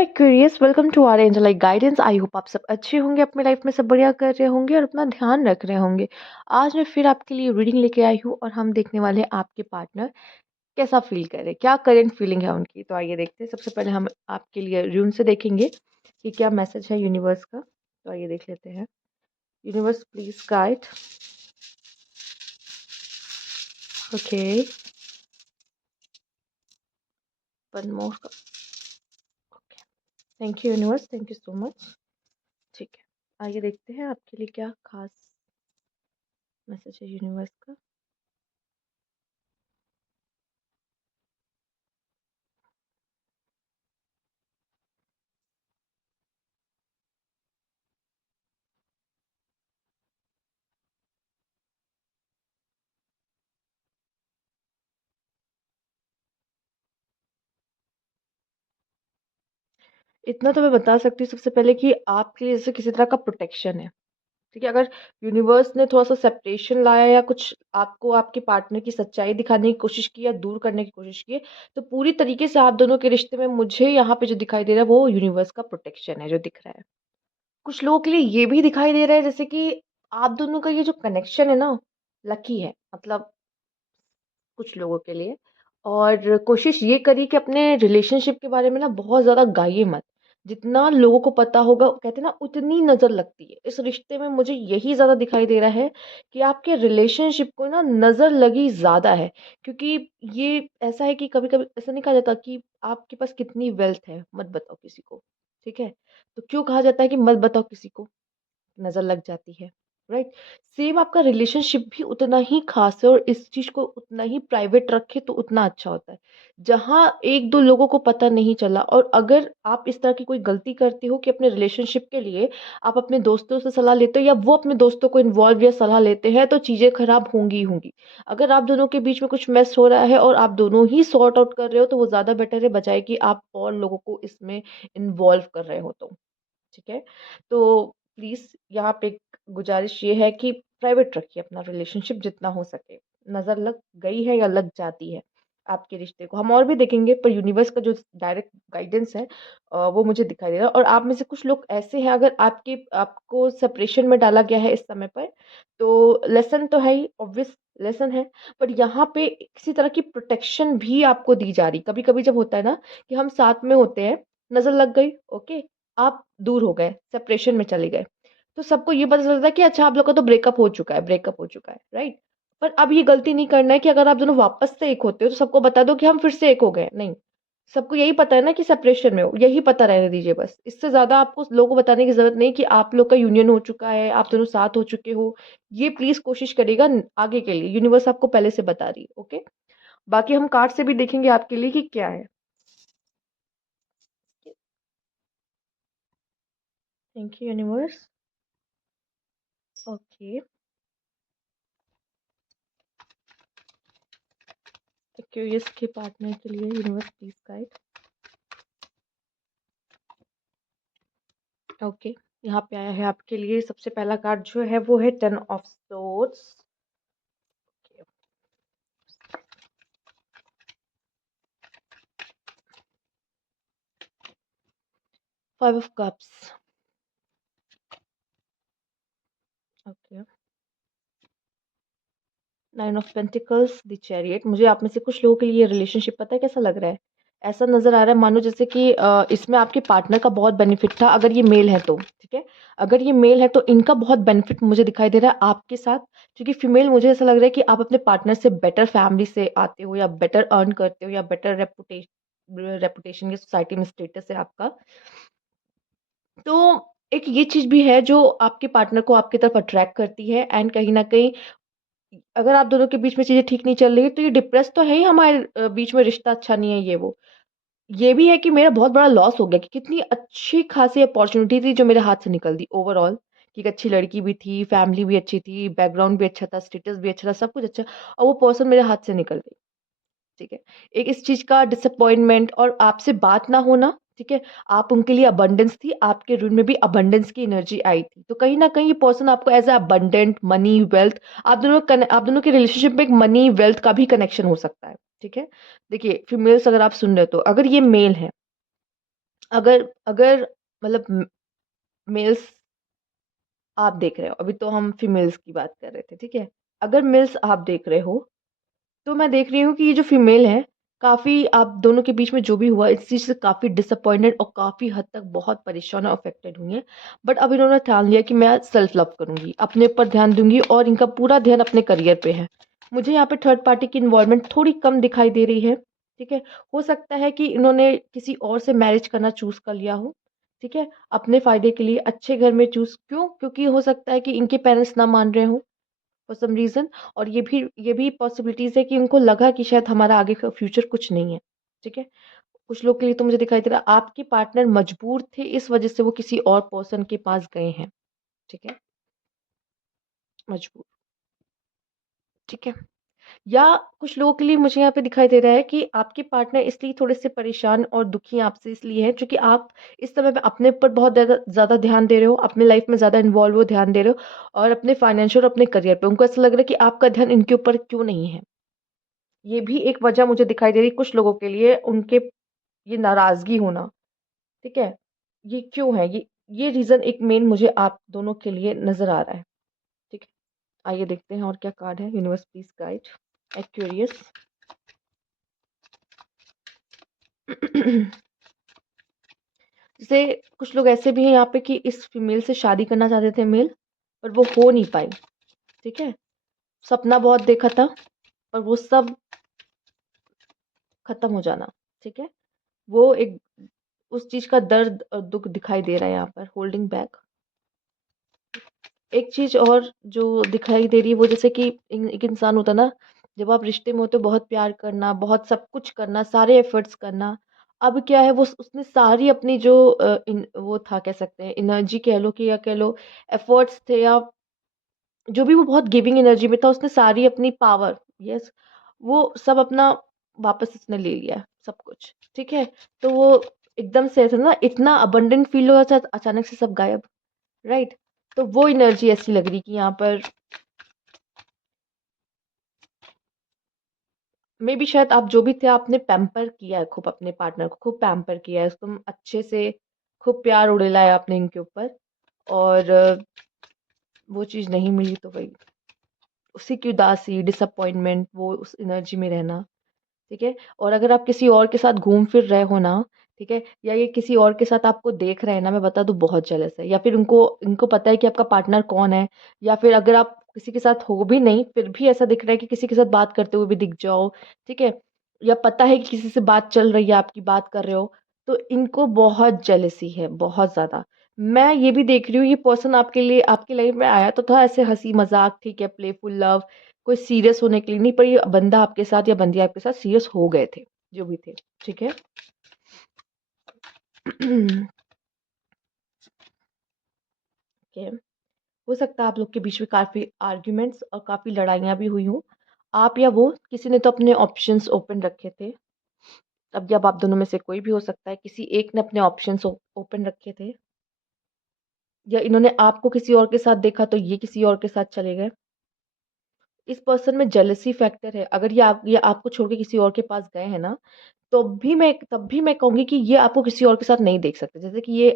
Hello Aquarius, welcome to our angel like guidance. I hope आप सब अच्छे होंगे, अपनी लाइफ में सब बढ़िया कर रहे होंगे और अपना ध्यान रख रहे होंगे। आज मैं फिर आपके लिए रीडिंग लेके आई हूँ और हम देखने वाले हैं आपके पार्टनर कैसा फील करे, क्या करेंट फीलिंग है उनकी। तो आइए देखते हैं। सबसे पहले हम आपके लिए रून से देखेंगे कि क्या मैसेज है यूनिवर्स का। तो आइए देख लेते हैं। Universe please guide. Okay, one more. Okay, thank you universe, thank you so much. ठीक है, आइए देखते हैं आपके लिए क्या खास मैसेज है यूनिवर्स का। इतना तो मैं बता सकती हूँ सबसे पहले कि आपके लिए जैसे किसी तरह का प्रोटेक्शन है। ठीक है, अगर यूनिवर्स ने थोड़ा सा सेपरेशन लाया या कुछ आपको आपके पार्टनर की सच्चाई दिखाने की कोशिश की या दूर करने की कोशिश की है, तो पूरी तरीके से आप दोनों के रिश्ते में मुझे यहाँ पे जो दिखाई दे रहा है वो यूनिवर्स का प्रोटेक्शन है जो दिख रहा है। कुछ लोगों के लिए ये भी दिखाई दे रहा है जैसे कि आप दोनों का ये जो कनेक्शन है ना, लकी है। मतलब कुछ लोगों के लिए। और कोशिश ये करिए कि अपने रिलेशनशिप के बारे में ना बहुत ज़्यादा गाइए मत। जितना लोगों को पता होगा, कहते हैं ना, उतनी नज़र लगती है। इस रिश्ते में मुझे यही ज़्यादा दिखाई दे रहा है कि आपके रिलेशनशिप को ना नज़र लगी ज़्यादा है। क्योंकि ये ऐसा है कि कभी-कभी ऐसा नहीं कहा जाता कि आपके पास कितनी वेल्थ है, मत बताओ किसी को। ठीक है? तो क्यों कहा जाता है कि मत बताओ किसी को? नज़र लग जाती है, राइट? सेम आपका रिलेशनशिप भी उतना ही ख़ास है और इस चीज़ को उतना ही प्राइवेट रखें तो उतना अच्छा होता है। जहाँ 1-2 लोगों को पता नहीं चला, और अगर आप इस तरह की कोई गलती करते हो कि अपने रिलेशनशिप के लिए आप अपने दोस्तों से सलाह लेते हो या वो अपने दोस्तों को इन्वॉल्व या सलाह लेते हैं, तो चीज़ें ख़राब होंगी ही होंगी। अगर आप दोनों के बीच में कुछ मेस हो रहा है और आप दोनों ही सॉर्ट आउट कर रहे हो, तो वो ज़्यादा बेटर है, बजाए कि आप और लोगों को इसमें इन्वॉल्व कर रहे हो तो। ठीक है? तो प्लीज़ यहाँ पे एक गुज़ारिश ये है कि प्राइवेट रखिए अपना रिलेशनशिप जितना हो सके। नज़र लग गई है या लग जाती है आपके रिश्ते को, हम और भी देखेंगे, पर यूनिवर्स का जो डायरेक्ट गाइडेंस है वो मुझे दिखाई दे रहा है। और आप में से कुछ लोग ऐसे हैं, अगर आपको सेपरेशन में डाला गया है इस समय पर, तो लेसन तो है ही, ऑब्वियस लेसन है, पर यहाँ पे किसी तरह की प्रोटेक्शन भी आपको दी जा रही। कभी-कभी जब होता है ना कि हम साथ में होते हैं, नज़र लग गई, ओके, आप दूर हो गए, सेपरेशन में चले गए। तो सबको ये पता चलता है कि अच्छा, आप लोग का तो ब्रेकअप हो चुका है, राइट? पर अब ये गलती नहीं करना है कि अगर आप दोनों वापस से एक होते हो तो सबको बता दो कि हम फिर से एक हो गए, नहीं। सबको यही पता है ना कि सेपरेशन में हो, यही पता रहने दीजिए बस। इससे ज़्यादा आपको लोगों को बताने की ज़रूरत नहीं कि आप लोग का यूनियन हो चुका है, आप दोनों साथ हो चुके हो। ये प्लीज़ कोशिश करिएगा आगे के लिए, यूनिवर्स आपको पहले से बता रही है, ओके? बाकी हम कार्ड से भी देखेंगे आपके लिए कि क्या है। Thank you universe. Okay, Aquarius के पार्टनर के लिए यूनिवर्स प्लीज गाइड। ओके, यहाँ पे आया है आपके लिए सबसे पहला कार्ड जो है वो है 10 of swords. 5 of cups. Okay, 9 of pentacles, the chariot. मुझे आप में से कुछ लोगों के लिए रिलेशनशिप पता है कैसा लग रहा है? ऐसा नजर आ रहा है मानो जैसे कि इसमें आपके पार्टनर का बहुत बेनिफिट था, अगर ये मेल है तो। ठीक है, अगर ये मेल है तो इनका बहुत बेनिफिट मुझे दिखाई दे रहा है आपके साथ। क्योंकि फीमेल मुझे ऐसा लग रहा है कि आप अपने पार्टनर से बेटर फैमिली से आते हो, या बेटर अर्न करते हो, या बेटर रेपुटेशन या सोसाइटी में स्टेटस है आपका। तो एक ये चीज भी है जो आपके पार्टनर को आपकी तरफ अट्रैक्ट करती है। एंड कहीं ना कहीं अगर आप दोनों के बीच में चीजें ठीक नहीं चल रही है, तो ये डिप्रेस तो है ही, हमारे बीच में रिश्ता अच्छा नहीं है, ये वो। ये भी है कि मेरा बहुत बड़ा लॉस हो गया कि कितनी अच्छी खासी अपॉर्चुनिटी थी जो मेरे हाथ से निकल दी ओवरऑल। कि एक अच्छी लड़की भी थी, फैमिली भी अच्छी थी, बैकग्राउंड भी अच्छा था, स्टेटस भी अच्छा था, सब कुछ अच्छा, और वो पर्सन मेरे हाथ से निकल गई। ठीक है, एक इस चीज का डिसअपॉइंटमेंट और आपसे बात ना होना। ठीक है, आप उनके लिए अबंडेंस थी, आपके रूम में भी अबंडेंस की एनर्जी आई थी, तो कहीं ना कहीं ये पर्सन आपको as a abundant money wealth, आप दोनों के रिलेशनशिप में एक मनी वेल्थ का भी कनेक्शन हो सकता है। ठीक है, देखिए फीमेल्स, अगर आप सुन रहे हो तो अगर ये मेल है, अगर अगर मतलब मेल्स आप देख रहे हो, अभी तो हम फीमेल्स की बात कर रहे थे, ठीक है? अगर मेल्स आप देख रहे हो, तो मैं देख रही हूँ कि ये जो फीमेल है, काफ़ी आप दोनों के बीच में जो भी हुआ इस चीज़ से काफ़ी डिसअपॉइंटेड और काफ़ी हद तक बहुत परेशान और अफेक्टेड हुई हैं। बट अब इन्होंने ठान लिया कि मैं सेल्फ लव करूँगी, अपने ऊपर ध्यान दूँगी और इनका पूरा ध्यान अपने करियर पे है। मुझे यहाँ पे थर्ड पार्टी की इन्वॉल्वमेंट थोड़ी कम दिखाई दे रही है, ठीक है? हो सकता है कि इन्होंने किसी और से मैरिज करना चूज़ कर लिया हो, ठीक है? अपने फ़ायदे के लिए अच्छे घर में चूज़ क्यों? क्योंकि हो सकता है कि इनके पेरेंट्स ना मान रहे हों फॉर सम रीज़न और ये भी पॉसिबिलिटीज़ है कि उनको लगा कि शायद हमारा आगे का फ्यूचर कुछ नहीं है, ठीक है? कुछ लोग के लिए तो मुझे दिखाई दे रहा है आपके पार्टनर मजबूर थे इस वज़ह से वो किसी और पर्सन के पास गए हैं, ठीक है? मजबूर, ठीक है? या कुछ लोगों के लिए मुझे यहाँ पे दिखाई दे रहा है कि आपके पार्टनर इसलिए थोड़े-से परेशान और दुखी आपसे इसलिए हैं क्योंकि आप इस समय पे अपने ऊपर बहुत ज़्यादा ज़्यादा ध्यान दे रहे हो, अपनी लाइफ़ में ज़्यादा इन्वॉल्व हो ध्यान दे रहे हो और अपने फाइनेंशियल और अपने करियर पे। उनको ऐसा लग रहा है कि आपका ध्यान इनके ऊपर क्यों नहीं है? ये भी एक वजह मुझे दिखाई दे रही है कुछ लोगों के लिए उनके ये नाराज़गी होना, ठीक है? ये क्यों है? ये रीज़न एक मेन मुझे आप दोनों के लिए नज़र आ रहा है, ठीक है? आइए देखते हैं और क्या कार्ड है यूनिवर्स प्लीज़ गाइड एक्वेरियस जैसे कुछ लोग ऐसे भी हैं यहाँ पे कि इस फीमेल से शादी करना चाहते थे मेल, पर वो हो नहीं पाई, ठीक है? सपना बहुत देखा था और वो सब खत्म हो जाना, ठीक है? वो एक उस चीज़ का दर्द और दुःख दिखाई दे रहा है यहाँ पर होल्डिंग बैक। एक चीज़ और जो दिखाई दे रही है वो जैसे कि एक इंसान होता है ना, जब आप रिश्ते में होते हो बहुत प्यार करना, बहुत सब कुछ करना, सारे एफर्ट्स करना। अब क्या है वो उसने सारी अपनी जो वो था कह सकते हैं एनर्जी कह लो कि या कह लो एफर्ट्स थे या जो भी वो बहुत गिविंग एनर्जी में था उसने सारी अपनी पावर यस वो सब अपना वापस उसने ले लिया सब कुछ, ठीक है? तो वो एकदम से ऐसा ना इतना अबंडेंट फील हो था अचानक से सब गायब, राइट? तो वो एनर्जी ऐसी लग रही कि यहाँ पर मे बी शायद आप जो भी थे आपने पैम्पर किया है खूब अपने पार्टनर को खूब पैम्पर किया है उसको अच्छे से खूब प्यार उड़ेला आपने इनके ऊपर और वो चीज़ नहीं मिली तो वही उसी की उदासी डिसअपॉइंटमेंट वो उस एनर्जी में रहना ठीक है? और अगर आप किसी और के साथ घूम फिर रहे हो ना, ठीक है? या ये किसी और के साथ आपको देख रहे हैं ना, मैं बता दूँ बहुत जेलस है या फिर उनको इनको पता है कि आपका पार्टनर कौन है या फिर अगर आप किसी के साथ हो भी नहीं, फिर भी ऐसा दिख रहा है कि किसी के साथ बात करते हुए भी दिख जाओ, ठीक है? या पता है कि किसी से बात चल रही है, आपकी बात कर रहे हो, तो इनको बहुत जेलसी है, बहुत ज़्यादा। मैं ये भी देख रही हूँ, ये पर्सन आपके लिए आपकी लाइफ़ में आया तो था ऐसे हँसी-मज़ाक, ठीक है, प्लेफुल लव कोई सीरियस होने के लिए नहीं पर ये बंदा आपके साथ या बंदी आपके साथ सीरियस हो गए थे, जो भी थे, ठीक है? ओके, हो सकता है आप लोग के बीच में काफ़ी आर्ग्यूमेंट्स और काफ़ी लड़ाइयाँ भी हुई हों। आप या वो किसी ने तो अपने ऑप्शंस ओपन रखे थे। अब आप दोनों में से कोई भी हो सकता है, किसी एक ने अपने ऑप्शंस ओपन रखे थे या इन्होंने आपको किसी और के साथ देखा तो ये किसी और के साथ चले गए। इस पर्सन में जेलसी फैक्टर है। अगर ये आपको छोड़ के किसी और के पास गए हैं ना, तब भी मैं कहूँगी कि ये आपको किसी और के साथ नहीं देख सकते। जैसे कि ये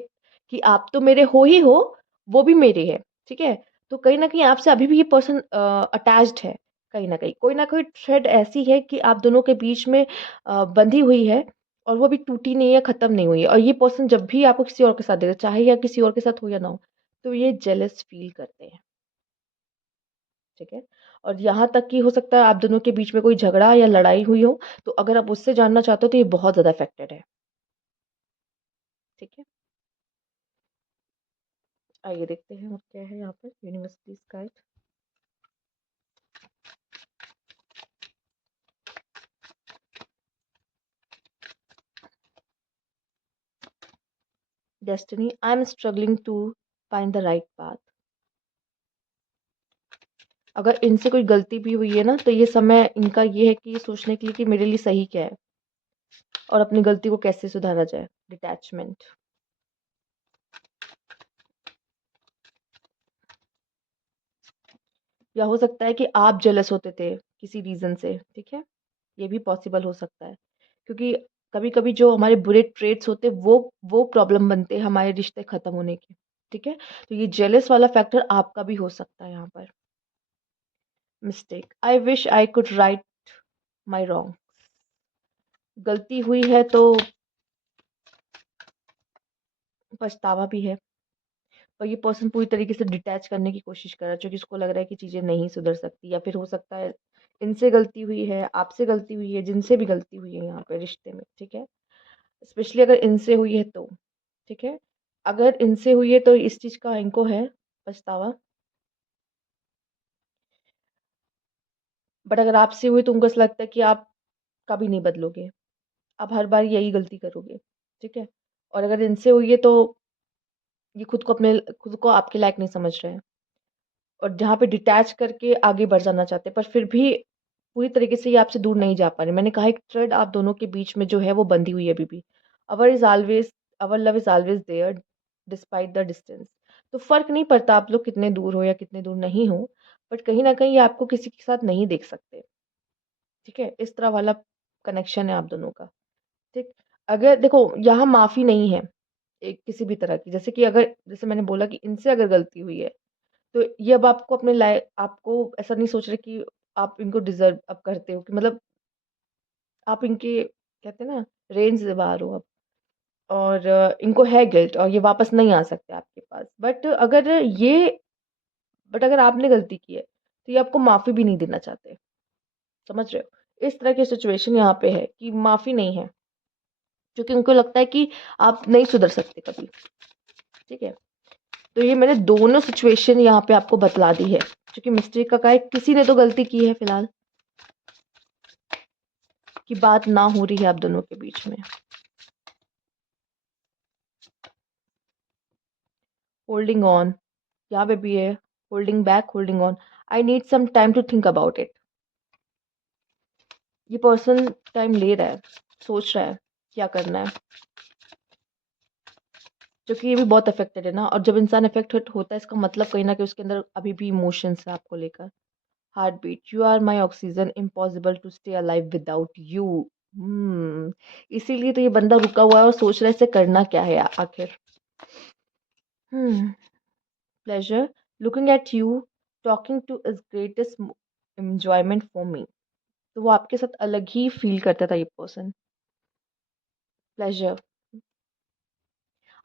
कि आप तो मेरे हो, वो भी मेरे हैं, ठीक है? तो कहीं न कहीं आपसे अभी भी ये पर्सन अटैच्ड है, कहीं न कहीं। कोई न कोई थ्रेड ऐसी है कि आप दोनों के बीच में बंधी हुई है और वो अभी टूटी नहीं है, ख़त्म नहीं हुई है और ये पर्सन जब भी आपको किसी और के साथ देखता है, चाहे या किसी और के साथ हो या ना हो, तो ये जेलस फ़ील करते हैं। ठीक है? और यहाँ तक कि हो सकता है आप दोनों के बीच में कोई झगड़ा या लड़ाई हुई हो, तो अगर आप उससे जानना चाहते हो तो ये बहुत ज़्यादा अफ़ेक्टेड है। ठीक है? आइए देखते हैं और क्या है यहाँ पर universe please guide. Destiny I am struggling to find the right path. अगर इनसे कोई गलती भी हुई है ना, तो ये समय इनका ये है कि ये सोचने के लिए कि मेरे लिए सही क्या है और अपनी गलती को कैसे सुधारा जाए। डिटैचमेंट या हो सकता है कि आप जेलस होते थे किसी रीज़न से, ठीक है? ये भी पॉसिबल हो सकता है। क्योंकि कभी-कभी जो हमारे बुरे ट्रेट्स होते हैं वो प्रॉब्लम बनते हैं हमारे रिश्ते खत्म होने के, ठीक है? तो ये जेलस वाला फैक्टर आपका भी हो सकता है यहाँ पर। Mistake, I wish I could write my wrong. गलती हुई है तो पछतावा भी है। और ये पर्सन पूरी तरीके से डिटैच करने की कोशिश कर रहा है, क्योंकि उसको लग रहा है कि चीज़ें नहीं सुधर सकती, या फिर हो सकता है इनसे गलती हुई है, आपसे गलती हुई है, जिनसे भी गलती हुई है यहाँ पे रिश्ते में, ठीक है? स्पेशली अगर इनसे हुई है तो, ठीक है? अगर इनसे हुई है तो इस चीज़ का इनको है पछतावा, बट अगर आपसे हुई तो उनको ऐसा लगता है कि आप कभी नहीं बदलोगे, आप हर बार यही गलती करोगे, ठीक है? और अगर इनसे हुई है तो ये खुद को आपके लायक नहीं समझ रहे हैं। और जहाँ पे डिटैच करके आगे बढ़ जाना चाहते हैं, पर फिर भी पूरी तरीके से ये आपसे दूर नहीं जा पा रहे। मैंने कहा एक थ्रेड आप दोनों के बीच में जो है वो बंधी हुई है अभी भी। Our is always our love is always there despite the distance. तो फ़र्क नहीं पड़ता आप लोग कितने दूर हो या कितने दूर नहीं हो, बट कहीं न कहीं ये आपको किसी के साथ नहीं देख सकते, ठीक है? इस तरह वाला कनेक्शन है आप दोनों का, ठीक? अगर देखो यहाँ माफ़ी नहीं है, एक किसी भी तरह की। जैसे मैंने बोला कि इनसे अगर गलती हुई है तो ये अब आपको अपने आपको ऐसा नहीं सोच रहे कि आप इनको डिज़र्व अब करते हो, कि मतलब आप इनके कहते हैं ना रेंज से बाहर हो अब, और इनको है गिल्ट और ये वापस नहीं आ सकते आपके पास। बट अगर आपने गलती की है, तो ये आपको माफ़ी भी नहीं देना चाहते, समझ रहे हो? इस तरह की सिचुएशन यहाँ पे है कि माफ़ी नहीं है, क्योंकि उनको लगता है कि आप नहीं सुधर सकते कभी, ठीक है? तो ये मैंने दोनों सिचुएशन यहाँ पे आपको बतला दी है, क्योंकि मिस्टेक का क्या है, किसी ने तो गलती की है फिलहाल, की बात ना हो रही है आप दोनों के बीच में। होल्डिंग ऑन, यहाँ पे भी है, holding back, holding on. I need some time to think about it. ये पर्सन टाइम ले रहा है, सोच रहा है क्या करना है, क्योंकि ये भी बहुत अफेक्टेड है ना। और जब इंसान अफेक्टेड होता है, इसका मतलब कहीं ना कहीं उसके अंदर अभी भी इमोशंस है आपको लेकर। Heart beat, you are my oxygen, impossible to stay alive without you. इसीलिए तो ये बंदा रुका हुआ है और सोच रहा है इसे करना क्या है आखिर। हम्म Pleasure. Looking at you, talking to is greatest enjoyment for me. तो वो आपके साथ अलग ही फील करता था ये पर्सन। प्लेजर,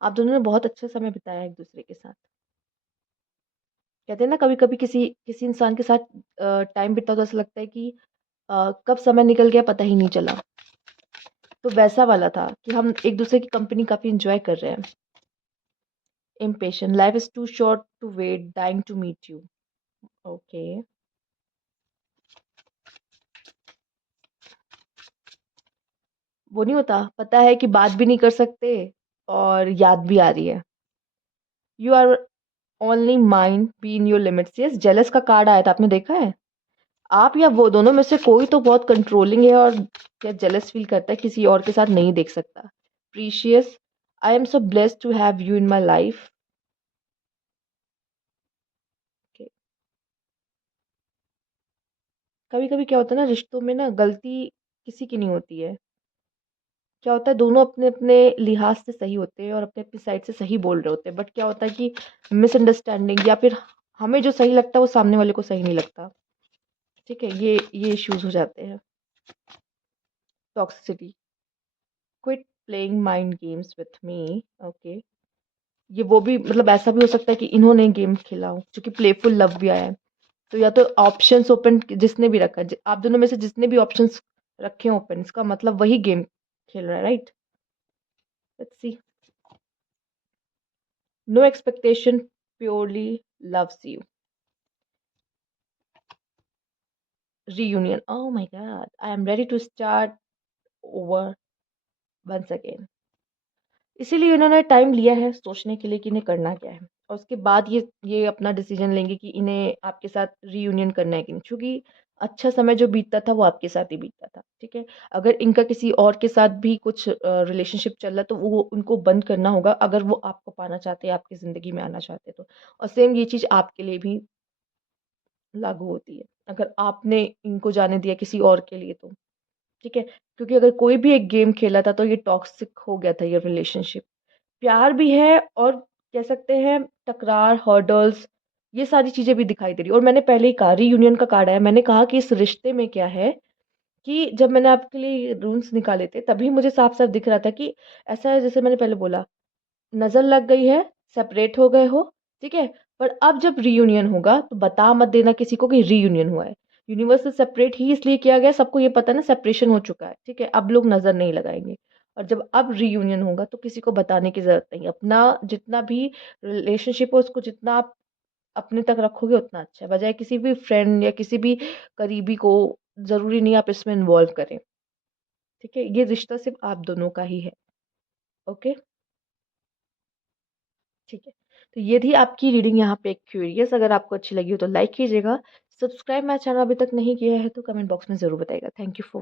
आप दोनों ने बहुत अच्छा समय बिताया एक दूसरे के साथ। कहते हैं ना, कभी कभी किसी किसी इंसान के साथ टाइम बिता तो ऐसा लगता है कि कब समय निकल गया पता ही नहीं चला। तो वैसा वाला था कि हम एक दूसरे की कंपनी काफी इंजॉय कर रहे हैं। Impatient, life is too short to wait, dying to meet you. Okay, वो नहीं होता, पता है कि बात भी नहीं कर सकते और याद भी आ रही है। You are only mind, be in your limits. Yes, jealous का कार्ड आया था, आपने देखा है? आप या वो दोनों में से कोई तो बहुत कंट्रोलिंग है और क्या जेलस फील करता है, किसी और के साथ नहीं देख सकता। Precious, I am so blessed to have you in my life. कभी कभी क्या होता है ना, रिश्तों में ना गलती किसी की नहीं होती है। क्या होता है, दोनों अपने अपने लिहाज से सही होते हैं और अपने अपनी साइड से सही बोल रहे होते हैं, बट क्या होता है कि मिसअंडरस्टैंडिंग, या फिर हमें जो सही लगता है वो सामने वाले को सही नहीं लगता, ठीक है? ये इश्यूज हो जाते हैं। Toxicity, quit playing mind games with me. Okay, ये वो भी मतलब ऐसा भी हो सकता है कि इन्होंने गेम खेला हो, क्योंकि प्लेफुल लव भी आया है। तो या तो ऑप्शंस ओपन जिसने भी रखा है, आप दोनों में से जिसने भी ऑप्शंस रखे ओपन, इसका मतलब वही गेम खेल रहा है, right? Let's see. No expectation, purely loves you. Reunion, oh my god, I am ready to start over once again. इसीलिए इन्होंने टाइम लिया है सोचने के लिए कि इन्हें करना क्या है, और उसके बाद ये अपना डिसीजन लेंगे कि इन्हें आपके साथ रीयूनियन करना है कि नहीं, क्योंकि अच्छा समय जो बीतता था वो आपके साथ ही बीतता था, ठीक है? अगर इनका किसी और के साथ भी कुछ रिलेशनशिप चल रहा है तो वो उनको बंद करना होगा, अगर वो आपको पाना चाहते हैं, आपकी ज़िंदगी में आना चाहते हैं तो। और सेम ये चीज़ आपके लिए भी लागू होती है, अगर आपने इनको जाने दिया किसी और के लिए तो। ठीक है? क्योंकि अगर कोई भी एक गेम खेला था तो ये टॉक्सिक हो गया था ये रिलेशनशिप। प्यार भी है और कह सकते हैं तकरार, हर्डल्स, ये सारी चीज़ें भी दिखाई दे रही हैं। और मैंने पहले ही कहा रीयूनियन का कार्ड आया, मैंने कहा कि इस रिश्ते में क्या है कि जब मैंने आपके लिए रूल्स निकाले थे तभी मुझे साफ-साफ दिख रहा था कि ऐसा है जैसे मैंने पहले बोला, नज़र लग गई है, सेपरेट हो गए हो, ठीक है? पर अब जब रीयूनियन होगा तो बता मत देना किसी को कि रीयूनियन हुआ है। यूनिवर्स से सेपरेट ही इसलिए किया गया है, सबको ये पता है ना सेपरेशन हो चुका है, ठीक है? अब लोग नज़र नहीं लगाएँगे। और जब अब रीयूनियन होगा तो किसी को बताने की ज़रूरत नहीं है। अपना जितना भी रिलेशनशिप है उसको जितना आप अपने तक रखोगे उतना अच्छा है। बजाए किसी भी फ्रेंड या किसी भी करीबी को ज़रूरी नहीं आप इसमें इन्वॉल्व करें, ठीक है? ये रिश्ता सिर्फ़ आप दोनों का ही है, ओके? ठीक है। तो ये थी आपकी रीडिंग यहाँ पे क्यूरियस। अगर आपको अच्छी लगी हो तो लाइक कीजिएगा। सब्सक्राइब मेरा चैनल अभी तक नहीं किया है तो कमेंट बॉक्स में ज़रूर बताइएगा। Thank you for